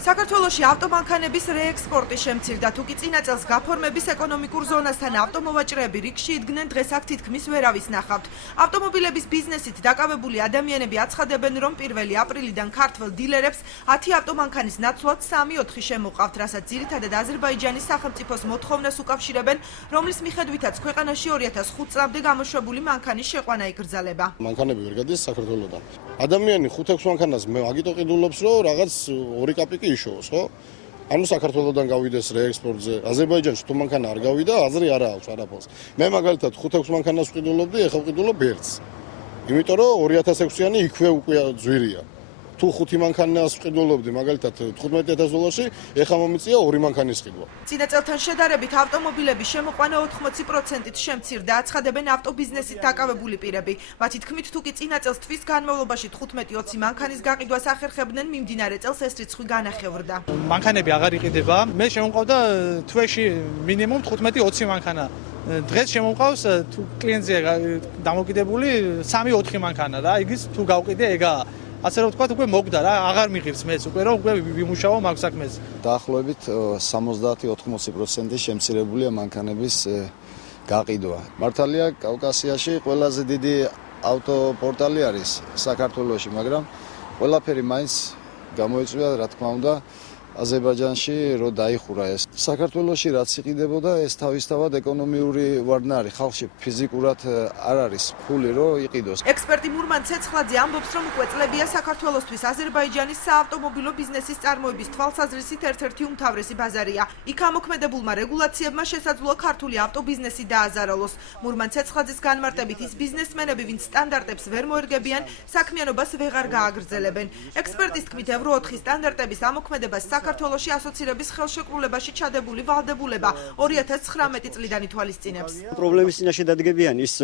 საქართველოში ავტომანქანების რეექსპორტი შემცირდა, თუკი წინა წელს გაფორმების ეკონომიკურ ზონასთან ავტომოვაჭრეები რიგში იდგნენ, დღეს აქ თითქმის ვერავის ნახავთ. ავტომობილების ბიზნესით დაკავებული ადამიანები აცხადებენ, რომ 1 აპრილიდან ქართველ დილერებს 10 ავტომანქანის ნაცვლად 3-4 შემოყავთ, რასაც ძირითადად აზერბაიჯანის სახელმწიფოს მოთხოვნას უკავშირებენ, რომლის მიხედვითაც ქვეყანაში 2005 წლამდე გამოშვებული მანქანის შეყვანა იკრძალება. მანქანები ვერ გადის საქართველოდან. ადამიანი 5-6 მანქანას მე აგიტო ყიდულობს, რომ რაღაც 2 კაპიკი იშოვოს, ხო? ანუ საქართველოდან გავიდეს რეექსპორტზე. აზერბაიჯანში თუ მანქანა არ გავიდა, აზრი არ აქვს არაფერს. მე მაგალითად 5-6 მანქანას ვყიდულობდი, ეხლა ვყიდულობ ერთს. იმიტომ რომ 2006-იანი იქვე უკვე ძვირია. თუ 5 მანქანას ვყიდულობდი, მაგალითად $15,000, ეხლა მომიწია 2 მანქანის ყიდვა. წინა წელთან შედარებით ავტომობილების შემოყვანა 80%-ით შემცირდა, აცხადებენ ავტობიზნესით დაკავებული პირები. მათი თქმით, თუკი წინა წელს თვის განმავლობაში 15-20 მანქანის გაყიდვას ახერხებდნენ, მიმდინარე წელს ეს რიცხვი განახევრდა. მანქანები აღარ იყიდება. მე შემომყავდა თვეში მინიმუმ 15-20 მანქანა. დღეს შემომყავს თუ კლიენტზე დამოკიდებული 3-4 მანქანა რა. იგის თუ გავყიდე ეგაა. ასე რომ ვთქვათ, უკვე მოგდა რა, აღარ მიღირს მეც უკვე რომ უკვე ვიმუშაო მაგ საქმეზე. დაახლოებით 70-80% შემცირებულია მანქანების გაყიდვა. მართალია, კავკასიაში ყველაზე დიდი ავტოპორტალი არის საქართველოში, მაგრამ ყველაფერი მაინც გამოიწვია, რა თქმა უნდა, აზერბაიჯანში რო დაიხურა ეს. საქართველოში რაც იყიდებოდა, ეს თავისთავად ეკონომიური ვარდნა არის. ხალხში ფიზიკურად არ არის ფული რო იყიდოს. ექსპერტი მურმან ცეცხლაძე ამბობს, რომ უკვე წლებია საქართველოსთვის აზერბაიჯანის საავტომობილო ბიზნესის წარმოების თვალსაზრისით ერთ-ერთი უმთავრესი ბაზარია. იქ ამოქმედებულმა რეგულაციებმა შესაძლოა ქართული ავტობიზნესი დააზარალოს. მურმან ცეცხლაძის განმარტებით ის ბიზნესმენები, ვინც სტანდარტებს ვერ მოერგებიან, საქმიანობას ვეღარ გააგრძელებენ. ექსპერტის თქმით, ევრო 4 სტანდარტების ამოქმედებას საქართველოში ასოცირების ხელშეკრულებაში ჩადებული ვალდებულება 2019 წლიდან ითვალისწინებს. პრობლემის წინაშე დადგებიან ის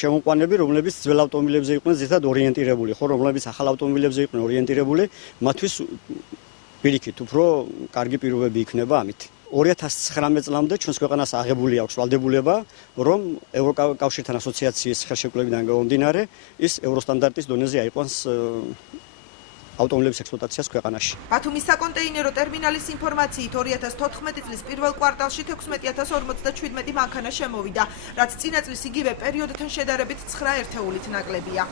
შემოყვანები, რომლებიც ძველ ავტომობილებზე იყვნენ ზედმეტად ორიენტირებული, ხო, რომლებიც ახალ ავტომობილებზე იყვნენ ორიენტირებული, მათთვის პირიქით უფრო კარგი პირობები იქნება ამით. 2019 წლამდე ჩვენს ქვეყანას აღებული აქვს ვალდებულება, რომ ევროკავშირთან ასოციაციის ხელშეკრულებიდან გამომდინარე, ის ევროსტანდარტის დონეზე აიყვანს ავტომობილების ექსპლუატაციას ქვეყანაში. ბათუმის საკონტეინერო ტერმინალის ინფორმაციით 2014 წლის პირველ კვარტალში 16047 მანქანა შემოვიდა, რაც წინა წლის იგივე პერიოდთან შედარებით 9 ერთეულით ნაკლებია.